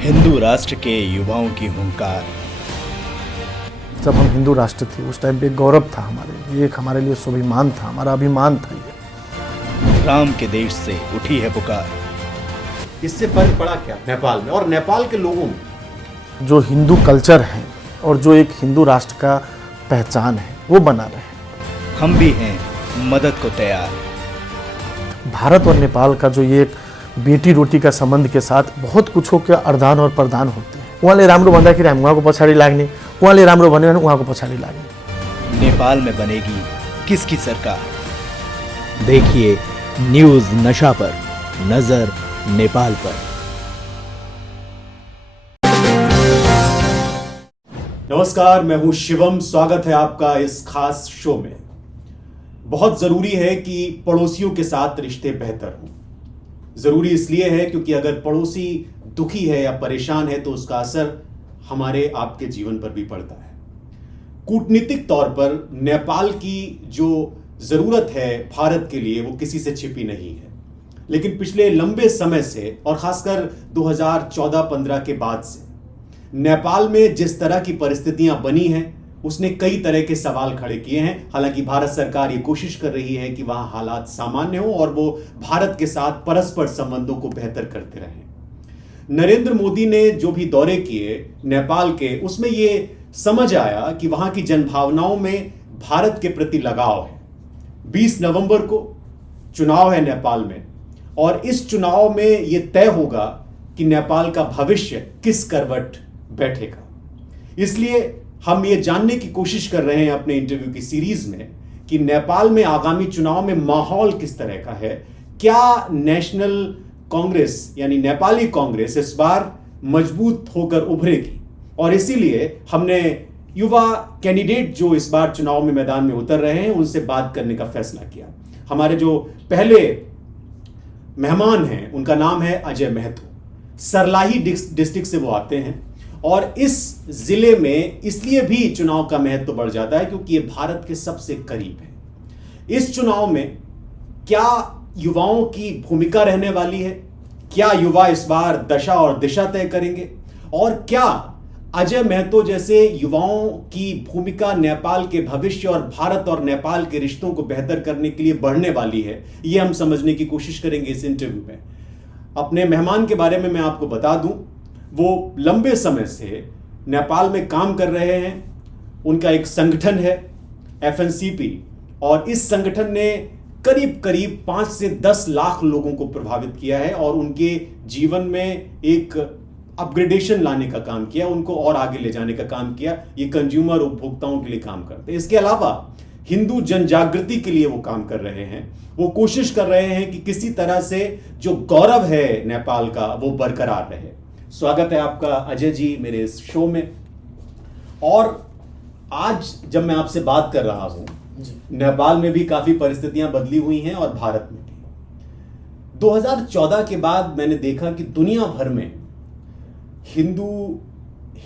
हिंदू राष्ट्र के युवाओं की हुंकार। जब हम हिंदू राष्ट्र थे उस टाइम पे गौरव था हमारे लिए, एक हमारे लिए स्वाभिमान था, हमारा अभिमान था ये। राम के देश से उठी है पुकार। इससे फर्क पड़ा क्या नेपाल में और नेपाल के लोगों में? जो हिंदू कल्चर है और जो एक हिंदू राष्ट्र का पहचान है वो बना रहे। हम भी हैं मदद को तैयार। भारत और नेपाल का जो ये एक बेटी रोटी का संबंध के साथ बहुत कुछों के अर्दान और प्रदान होते हैं। उहाँले राम्रो भन्दाखेरि हामी उहाँको पछाडि लाग्ने, उहाँले राम्रो भन्यो भने उहाँको पछाडि लाग्ने। नेपाल में बनेगी किसकी सरकार? देखिए न्यूज़ नशा पर, नजर नेपाल पर। नमस्कार, मैं हूं शिवम। स्वागत है आपका इस खास शो में। बहुत जरूरी है कि पड़ोसियों के साथ रिश्ते बेहतर हों। जरूरी इसलिए है क्योंकि अगर पड़ोसी दुखी है या परेशान है तो उसका असर हमारे आपके जीवन पर भी पड़ता है। कूटनीतिक तौर पर नेपाल की जो जरूरत है भारत के लिए वो किसी से छिपी नहीं है, लेकिन पिछले लंबे समय से और खासकर 2014-15 के बाद से नेपाल में जिस तरह की परिस्थितियां बनी हैं उसने कई तरह के सवाल खड़े किए हैं। हालांकि भारत सरकार ये कोशिश कर रही है कि वहां हालात सामान्य हो और वो भारत के साथ परस्पर संबंधों को बेहतर करते रहें। नरेंद्र मोदी ने जो भी दौरे किए नेपाल के, उसमें ये समझ आया कि वहां की जनभावनाओं में भारत के प्रति लगाव है। 20 नवंबर को चुनाव है नेपाल में और इस चुनाव में यह तय होगा कि नेपाल का भविष्य किस करवट बैठेगा। इसलिए हम ये जानने की कोशिश कर रहे हैं अपने इंटरव्यू की सीरीज में कि नेपाल में आगामी चुनाव में माहौल किस तरह का है। क्या नेशनल कांग्रेस यानी नेपाली कांग्रेस इस बार मजबूत होकर उभरेगी? और इसीलिए हमने युवा कैंडिडेट जो इस बार चुनाव में मैदान में उतर रहे हैं उनसे बात करने का फैसला किया। हमारे जो पहले मेहमान हैं उनका नाम है अजय महतो। सरलाही डिस्ट्रिक्ट से वो आते हैं और इस जिले में इसलिए भी चुनाव का महत्व बढ़ जाता है क्योंकि ये भारत के सबसे करीब है। इस चुनाव में क्या युवाओं की भूमिका रहने वाली है? क्या युवा इस बार दशा और दिशा तय करेंगे? और क्या अजय महतो जैसे युवाओं की भूमिका नेपाल के भविष्य और भारत और नेपाल के रिश्तों को बेहतर करने के लिए बढ़ने वाली है? ये हम समझने की कोशिश करेंगे इस इंटरव्यू में। अपने मेहमान के बारे में मैं आपको बता दूं, वो लंबे समय से नेपाल में काम कर रहे हैं। उनका एक संगठन है FNCP और इस संगठन ने करीब करीब 5 से 10 लाख लोगों को प्रभावित किया है और उनके जीवन में एक अपग्रेडेशन लाने का काम किया, उनको और आगे ले जाने का काम किया। ये कंज्यूमर उपभोक्ताओं के लिए काम करते हैं। इसके अलावा हिंदू जनजागृति के लिए वो काम कर रहे हैं। वो कोशिश कर रहे हैं कि किसी तरह से जो गौरव है नेपाल का वो बरकरार रहे। स्वागत है आपका अजय जी मेरे इस शो में। और आज जब मैं आपसे बात कर रहा हूं, नेपाल में भी काफी परिस्थितियां बदली हुई हैं और भारत में भी। 2014 के बाद मैंने देखा कि दुनिया भर में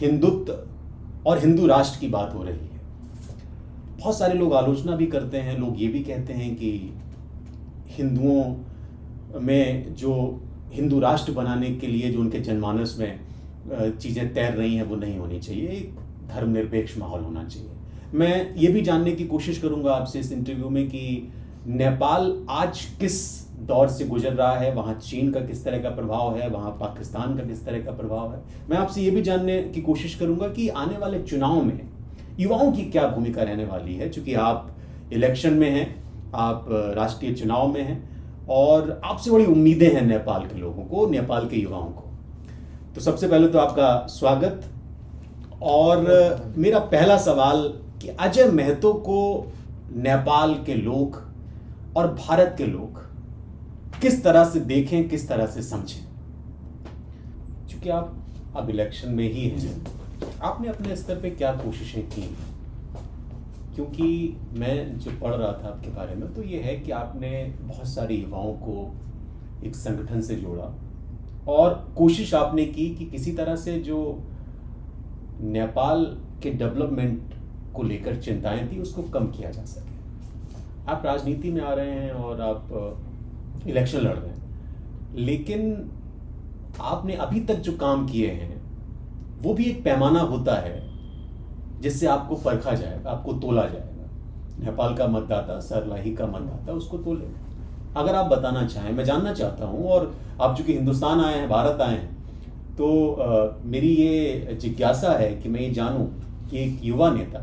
हिंदुत्व और हिंदू राष्ट्र की बात हो रही है। बहुत सारे लोग आलोचना भी करते हैं। लोग ये भी कहते हैं कि हिंदुओं में जो हिंदू राष्ट्र बनाने के लिए जो उनके जनमानस में चीज़ें तैर रही हैं वो नहीं होनी चाहिए, एक धर्मनिरपेक्ष माहौल होना चाहिए। मैं ये भी जानने की कोशिश करूंगा आपसे इस इंटरव्यू में कि नेपाल आज किस दौर से गुजर रहा है, वहाँ चीन का किस तरह का प्रभाव है, वहाँ पाकिस्तान का किस तरह का प्रभाव है। मैं आपसे ये भी जानने की कोशिश करूंगा कि आने वाले चुनाव में युवाओं की क्या भूमिका रहने वाली है, क्योंकि आप इलेक्शन में हैं, आप राष्ट्रीय चुनाव में हैं और आपसे बड़ी उम्मीदें हैं नेपाल के लोगों को, नेपाल के युवाओं को। तो सबसे पहले तो आपका स्वागत। और मेरा पहला सवाल कि अजय महतो को नेपाल के लोग और भारत के लोग किस तरह से देखें, किस तरह से समझें? क्योंकि आप अब इलेक्शन में ही हैं, आपने अपने स्तर पे क्या कोशिशें की? क्योंकि मैं जो पढ़ रहा था आपके बारे में तो ये है कि आपने बहुत सारे युवाओं को एक संगठन से जोड़ा और कोशिश आपने की कि किसी तरह से जो नेपाल के डेवलपमेंट को लेकर चिंताएं थी उसको कम किया जा सके। आप राजनीति में आ रहे हैं और आप इलेक्शन लड़ रहे हैं, लेकिन आपने अभी तक जो काम किए हैं वो भी एक पैमाना होता है जिससे आपको परखा जाएगा, आपको तोला जाएगा। नेपाल का मतदाता, सरलाही का मतदाता उसको तोलेगा। अगर आप बताना चाहें, मैं जानना चाहता हूं, और आप चूंकि हिंदुस्तान आए हैं, भारत आए हैं, तो मेरी ये जिज्ञासा है कि मैं ये जानूं कि एक युवा नेता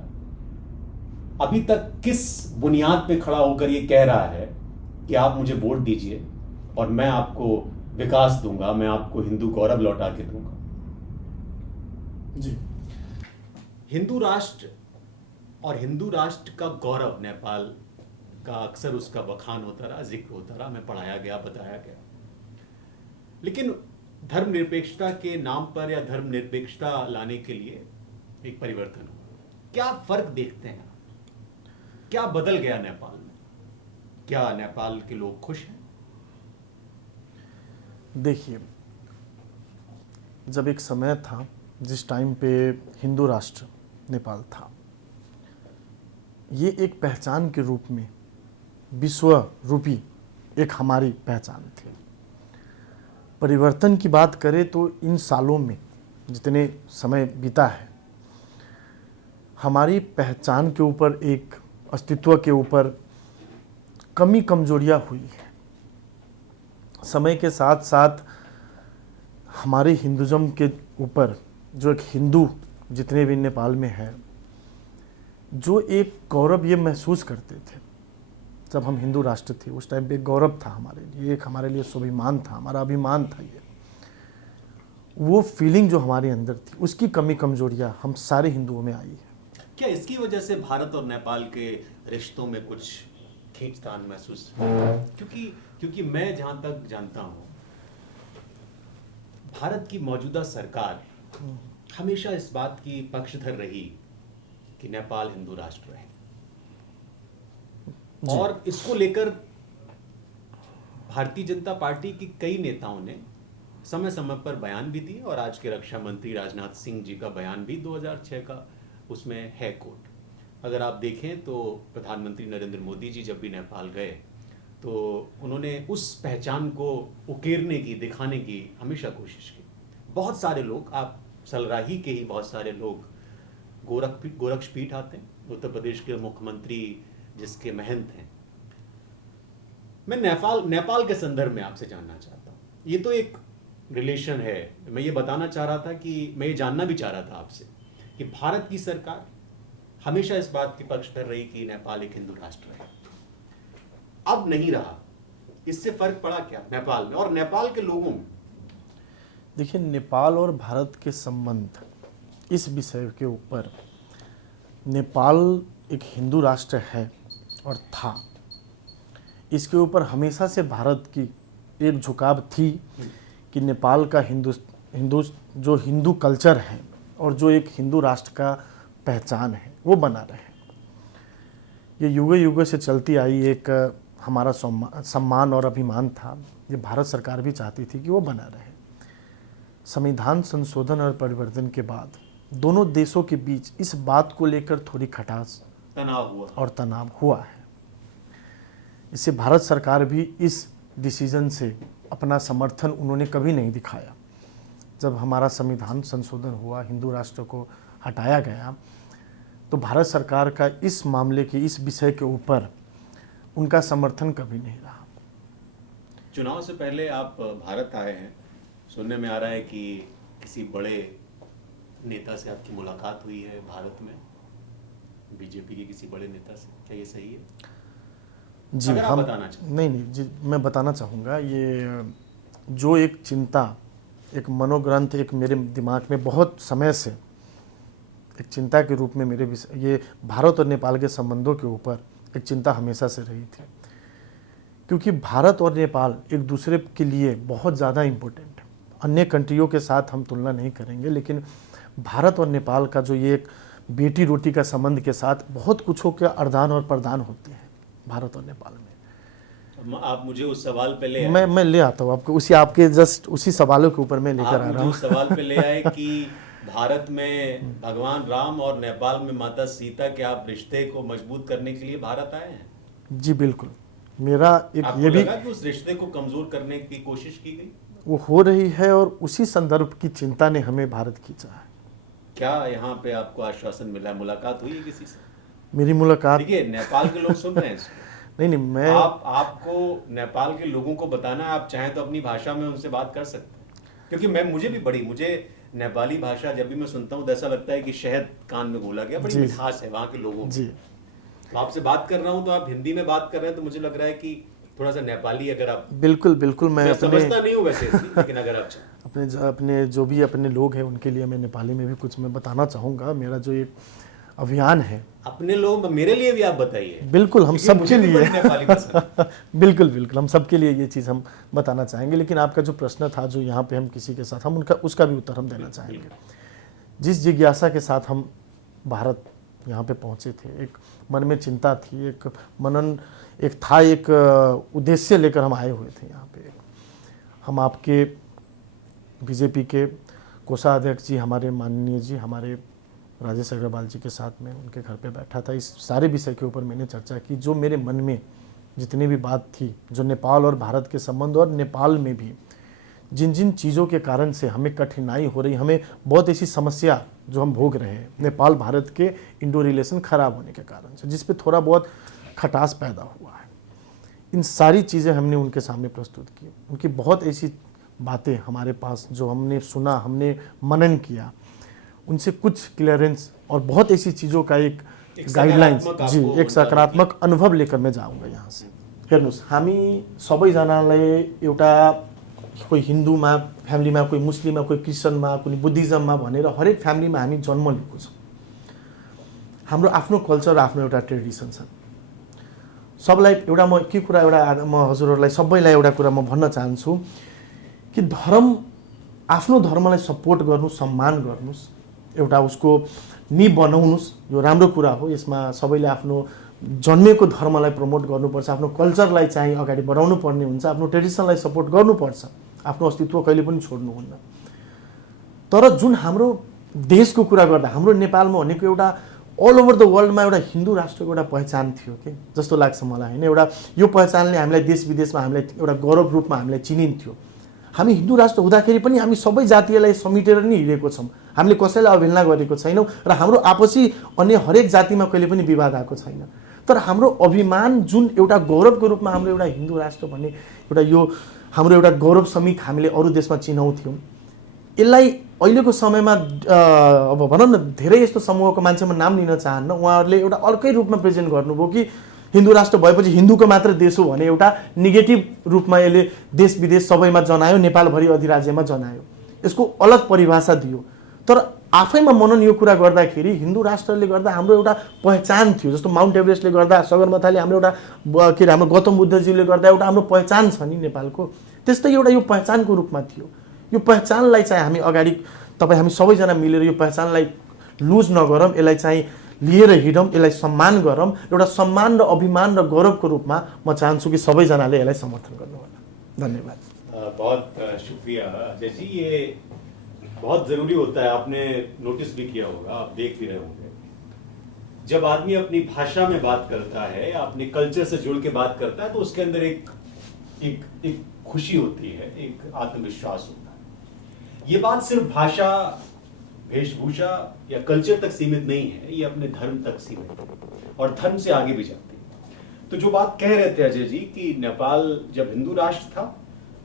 अभी तक किस बुनियाद पे खड़ा होकर ये कह रहा है कि आप मुझे वोट दीजिए और मैं आपको विकास दूंगा, मैं आपको हिंदू गौरव लौटा के दूंगा। जी, हिंदू राष्ट्र और हिंदू राष्ट्र का गौरव नेपाल का अक्सर उसका बखान होता रहा, जिक्र होता रहा, हमें पढ़ाया गया, बताया गया। लेकिन धर्मनिरपेक्षता के नाम पर या धर्मनिरपेक्षता लाने के लिए एक परिवर्तन हुआ। क्या फर्क देखते हैं? क्या बदल गया नेपाल में? क्या नेपाल के लोग खुश हैं? देखिए, जब एक समय था जिस टाइम पे हिंदू राष्ट्र नेपाल था, ये एक पहचान के रूप में विश्व रूपी एक हमारी पहचान थी। परिवर्तन की बात करें तो इन सालों में जितने समय बीता है, हमारी पहचान के ऊपर, एक अस्तित्व के ऊपर कमी कमजोरियां हुई है। समय के साथ साथ हमारे हिंदुज़म के ऊपर जो एक हिंदू जितने भी नेपाल में है, जो एक गौरव ये महसूस करते थे जब हम हिंदू राष्ट्र थे, उस टाइम पे एक गौरव था हमारे लिए, एक हमारे लिए स्वाभिमान था, हमारा अभिमान था। ये वो फीलिंग जो हमारे अंदर थी, उसकी कमी कमजोरियां हम सारे हिंदुओं में आई है। क्या इसकी वजह से भारत और नेपाल के रिश्तों में कुछ खींचतान महसूस? क्योंकि मैं जहां तक जानता हूं, भारत की मौजूदा सरकार हमेशा इस बात की पक्षधर रही कि नेपाल हिंदू राष्ट्र है, और इसको लेकर भारतीय जनता पार्टी की कई नेताओं ने समय समय पर बयान भी दिए, और आज के रक्षा मंत्री राजनाथ सिंह जी का बयान भी 2006 का उसमें है कोट। अगर आप देखें तो प्रधानमंत्री नरेंद्र मोदी जी जब भी नेपाल गए तो उन्होंने उस पहचान को उकेरने की, दिखाने की हमेशा कोशिश की। बहुत सारे लोग, आप सलराही के ही बहुत सारे लोग गोरक्षपीठ आते हैं, उत्तर प्रदेश के मुख्यमंत्री जिसके महंत हैं। मैं नेपाल के संदर्भ में आपसे जानना चाहता हूँ। ये तो एक रिलेशन है, मैं ये बताना चाह रहा था कि मैं ये जानना भी चाह रहा था आपसे कि भारत की सरकार हमेशा इस बात की पक्षधर रही कि नेपाल एक हिंदू राष्ट्र है, अब नहीं रहा। इससे फर्क पड़ा क्या नेपाल में और नेपाल के लोगों में? देखिए, नेपाल और भारत के संबंध, इस विषय के ऊपर, नेपाल एक हिंदू राष्ट्र है और था, इसके ऊपर हमेशा से भारत की एक झुकाव थी कि नेपाल का जो हिंदू कल्चर है और जो एक हिंदू राष्ट्र का पहचान है वो बना रहे। ये युग युग से चलती आई एक हमारा सम्मान और अभिमान था। ये भारत सरकार भी चाहती थी कि वो बना रहे। संविधान संशोधन और परिवर्तन के बाद दोनों देशों के बीच इस बात को लेकर थोड़ी खटास, तनाव हुआ है। इससे भारत सरकार भी इस डिसीजन से अपना समर्थन उन्होंने कभी नहीं दिखाया। जब हमारा संविधान संशोधन हुआ, हिंदू राष्ट्र को हटाया गया, तो भारत सरकार का इस मामले के, इस विषय के ऊपर उनका समर्थन कभी नहीं रहा। चुनाव से पहले आप भारत आए हैं, सुनने में आ रहा है कि किसी बड़े नेता से आपकी मुलाकात हुई है भारत में, बीजेपी के किसी बड़े नेता से, क्या ये सही है? जी, हम बताना नहीं जी, मैं बताना चाहूँगा। ये जो एक चिंता, एक मनोग्रंथ एक मेरे दिमाग में बहुत समय से एक चिंता के रूप में ये भारत और नेपाल के संबंधों के ऊपर एक चिंता हमेशा से रही थी, क्योंकि भारत और नेपाल एक दूसरे के लिए बहुत ज़्यादा इम्पोर्टेंट है। अन्य कंट्रियों के साथ हम तुलना नहीं करेंगे, लेकिन भारत और नेपाल का जो ये एक बेटी रोटी का संबंध के साथ बहुत कुछों के आदान और प्रदान होते हैं भारत और नेपाल में। आप मुझे उस सवाल पे ले मैं ले आता हूँ आपको, उसी सवालों के ऊपर मैं लेकर आ रहा हूँ। सवाल पे ले आए कि भारत में भगवान राम और नेपाल में माता सीता के आप रिश्ते को मजबूत करने के लिए भारत आए हैं? जी बिल्कुल। मेरा एक आपको ये भी लगा कि उस रिश्ते को कमजोर करने की कोशिश की गई? वो हो रही है और उसी संदर्भ की चिंता ने हमें भारत खींचा है। क्या यहाँ पे आपको आश्वासन मिला, मुलाकात हुई है किसी से? मेरी मुलाकात, देखिए नेपाल के लोग सुन रहे हैं इसको। नहीं मैं आपको नेपाल के लोगों को बताना है, आप चाहें तो अपनी भाषा में उनसे बात कर सकते हैं, क्योंकि मुझे नेपाली भाषा जब भी मैं सुनता हूँ तो ऐसा लगता है कि शहद कान में घोला गया, बड़ी मिठास है वहाँ के लोगों जी। तो आपसे बात कर रहा हूँ तो आप हिंदी में बात कर रहे हैं तो मुझे लग रहा है कि थोड़ा सा नेपाली अगर आप। बिल्कुल बिल्कुल, मैं समझता नहीं हूँ वैसे लेकिन अगर आप अपने जो भी अपने लोग हैं उनके लिए मैं नेपाली में भी कुछ मैं बताना चाहूँगा। मेरा जो एक अभियान है, अपने लोग, मेरे लिए भी आप बताइए। बिल्कुल, हम सबके लिए नेपाली पसंद। बिल्कुल बिल्कुल, हम सबके लिए ये चीज़ हम बताना चाहेंगे। लेकिन आपका जो प्रश्न था जो यहाँ पे हम किसी के साथ, हम उसका भी उत्तर हम देना चाहेंगे। जिस जिज्ञासा के साथ हम भारत यहाँ पे पहुँचे थे, एक मन में चिंता थी, एक मनन एक उद्देश्य लेकर हम आए हुए थे यहाँ पे। हम आपके बीजेपी के कोषाध्यक्ष जी, हमारे माननीय जी, हमारे राजेश अग्रवाल जी के साथ में उनके घर पे बैठा था। इस सारे विषय के ऊपर मैंने चर्चा की। जो मेरे मन में जितनी भी बात थी, जो नेपाल और भारत के संबंध और नेपाल में भी जिन जिन चीज़ों के कारण से हमें कठिनाई हो रही, हमें बहुत ऐसी समस्या जो हम भोग रहे हैं नेपाल भारत के इंडो रिलेशन खराब होने के कारण से, जिस पे थोड़ा बहुत खटास पैदा हुआ है, इन सारी चीज़ें हमने उनके सामने प्रस्तुत की। उनकी बहुत ऐसी बातें हमारे पास जो हमने सुना, हमने मनन किया, उनसे कुछ क्लियरेंस और बहुत ऐसी चीज़ों का एक गाइडलाइंस, जी, एक सकारात्मक अनुभव लेकर मैं जाऊँगा यहाँ से। हेर्नुहोस्, हामी सबैजनालाई एउटा कोही हिन्दूमा फ्यामिलीमा, कोही मुस्लिममा, कोही क्रिस्चियनमा, कोही बुद्धिज्ममा भनेर हरेक फ्यामिलीमा हामी जन्म लिएको छौँ। हाम्रो आफ्नो कल्चर, आफ्नो एउटा ट्रेडिसन छ। सबलाई एउटा म के कुरा एउटा म हजुरहरूलाई सबैलाई एउटा कुरा म भन्न चाहन्छु कि आफ्नो धर्मलाई सपोर्ट गर्नु, सम्मान गर्नुस्, एउटा उसको निभ बनाउनुस्। यो राम्रो कुरा हो। यसमा सबैले आफ्नो जन्मेको धर्मलाई प्रमोट गर्नुपर्छ, आफ्नो कल्चरलाई चाहिँ अगाडि बढाउनु पर्ने हुन्छ, आफ्नो ट्रेडिसनलाई सपोर्ट गर्नुपर्छ, आफ्नो अस्तित्व कहिले पनि छोड्नुहुन्न। तर जुन हाम्रो देशको कुरा गर्दा, हाम्रो नेपालमा भनेको एउटा अल ओभर द वर्ल्डमा एउटा हिन्दू राष्ट्रको एउटा पहिचान थियो कि जस्तो लाग्छ मलाई, होइन? एउटा यो पहिचानले हामीलाई देश विदेशमा हामीलाई एउटा गौरव रूपमा हामीलाई चिनिन्थ्यो। हामी हिन्दू राष्ट्र हुँदाखेरि पनि हामी सबै जातिलाई समेटेर नै हिँडेको छौँ। हामीले कसैलाई अवहेलना गरेको छैनौँ र हाम्रो आपसी अन्य हरेक जातिमा कहिले पनि विवाद आएको छैन। तर हाम्रो अभिमान जुन एउटा गौरवको रूपमा हाम्रो एउटा हिन्दू राष्ट्र भन्ने एउटा यो हाम्रो एउटा गौरव समीक हामीले अरू देशमा चिनाउँथ्यौँ, यसलाई अहिलेको समयमा अब भनौँ न, धेरै यस्तो समूहको मान्छेमा नाम लिन चाहन्न, उहाँहरूले एउटा अर्कै रूपमा प्रेजेन्ट गर्नुभयो कि हिन्दू राष्ट्र भएपछि हिन्दूको मात्र देश हो भने एउटा नेगेटिभ रूपमा यसले देश विदेश सबैमा जनायो, नेपालभरि अधिराज्यमा जनायो, यसको अलग परिभाषा दियो। तर आफैमा मनन यो कुरा गर्दाखेरि हिन्दू राष्ट्रले गर्दा हाम्रो एउटा पहिचान थियो। जस्तो माउन्ट एभरेस्टले गर्दा, सगरमाथाले हाम्रो एउटा के अरे हाम्रो गौतम बुद्धजीले गर्दा एउटा हाम्रो पहिचान छ नि नेपालको, त्यस्तै एउटा यो पहिचानको रूपमा थियो। यो पहिचानलाई चाहिँ हामी अगाडि हामी सबैजना मिलेर यो पहिचानलाई लुज नगरौँ, यसलाई चाहिँ लिएर हिँडौँ, यसलाई सम्मान गरौँ। एउटा सम्मान र अभिमान र गौरवको रूपमा म चाहन्छु कि सबैजनाले यसलाई समर्थन गर्नु होला। धन्यवाद। बहुत शुक्रिया अजय जी। ये बहुत ज़रूरी होता है, आपने नोटिस भी किया होगा, आप देख भी रहे होंगे, जब आदमी अपनी भाषा में बात करता है, अपने कल्चर से जुड़ के बात करता है, तो उसके अंदर एक खुशी होती है, एक आत्मविश्वास होता है। ये बात सिर्फ भाषा, वेशभूषा या कल्चर तक सीमित नहीं है, ये अपने धर्म तक सीमित है और धर्म से आगे भी जाती है। तो जो बात कह रहे थे अजय जी कि नेपाल जब हिंदू राष्ट्र था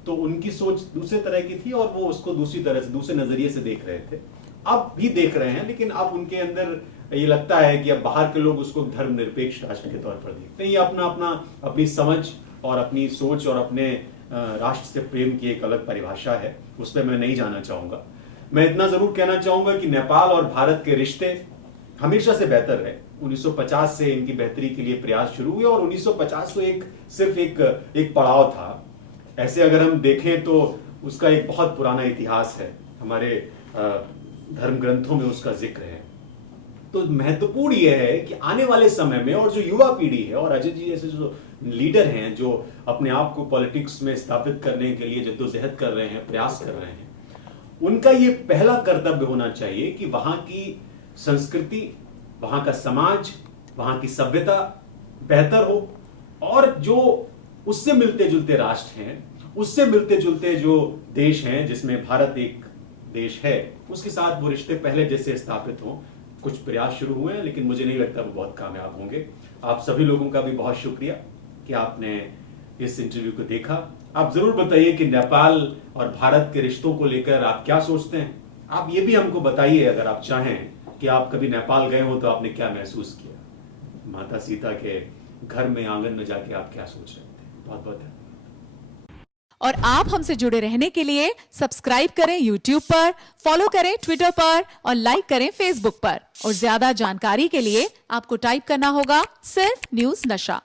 तो उनकी सोच दूसरे तरह की थी और वो उसको दूसरी तरह से, दूसरे नजरिए से देख रहे थे। अब भी देख रहे हैं, लेकिन अब उनके अंदर ये लगता है कि अब बाहर के लोग उसको धर्मनिरपेक्ष राष्ट्र के तौर पर देखते हैं। ये अपनी समझ और अपनी सोच और अपने राष्ट्र से प्रेम की एक अलग परिभाषा है, उस पर मैं नहीं जाना चाहूंगा। मैं इतना जरूर कहना चाहूंगा कि नेपाल और भारत के रिश्ते हमेशा से बेहतर रहे। 1950 से इनकी बेहतरी के लिए प्रयास शुरू हुए और 1950 तो सिर्फ एक पड़ाव था। ऐसे अगर हम देखें तो उसका एक बहुत पुराना इतिहास है, हमारे धर्म ग्रंथों में उसका जिक्र है। तो महत्वपूर्ण यह है कि आने वाले समय में और जो युवा पीढ़ी है और अजय जी जैसे जो लीडर हैं जो अपने आप को पॉलिटिक्स में स्थापित करने के लिए जद्दोजहद कर रहे हैं, प्रयास कर रहे हैं, उनका ये पहला कर्तव्य होना चाहिए कि वहां की संस्कृति, वहां का समाज, वहां की सभ्यता बेहतर हो और जो उससे मिलते जुलते राष्ट्र हैं उससे मिलते जुलते जो देश हैं जिसमें भारत एक देश है, उसके साथ वो रिश्ते पहले जैसे स्थापित हों। कुछ प्रयास शुरू हुए हैं, लेकिन मुझे नहीं लगता वो बहुत कामयाब होंगे। आप सभी लोगों का भी बहुत शुक्रिया कि आपने इस इंटरव्यू को देखा। आप जरूर बताइए कि नेपाल और भारत के रिश्तों को लेकर आप क्या सोचते हैं। आप ये भी हमको बताइए, अगर आप चाहें, कि आप कभी नेपाल गए हो तो आपने क्या महसूस किया, माता सीता के घर में, आंगन में जाके आप क्या सोच रहे थे। बहुत बहुत धन्यवाद। और आप हमसे जुड़े रहने के लिए सब्सक्राइब करें YouTube पर, फॉलो करें Twitter पर और लाइक करें Facebook पर। और ज्यादा जानकारी के लिए आपको टाइप करना होगा सिर्फ न्यूज़ नशा।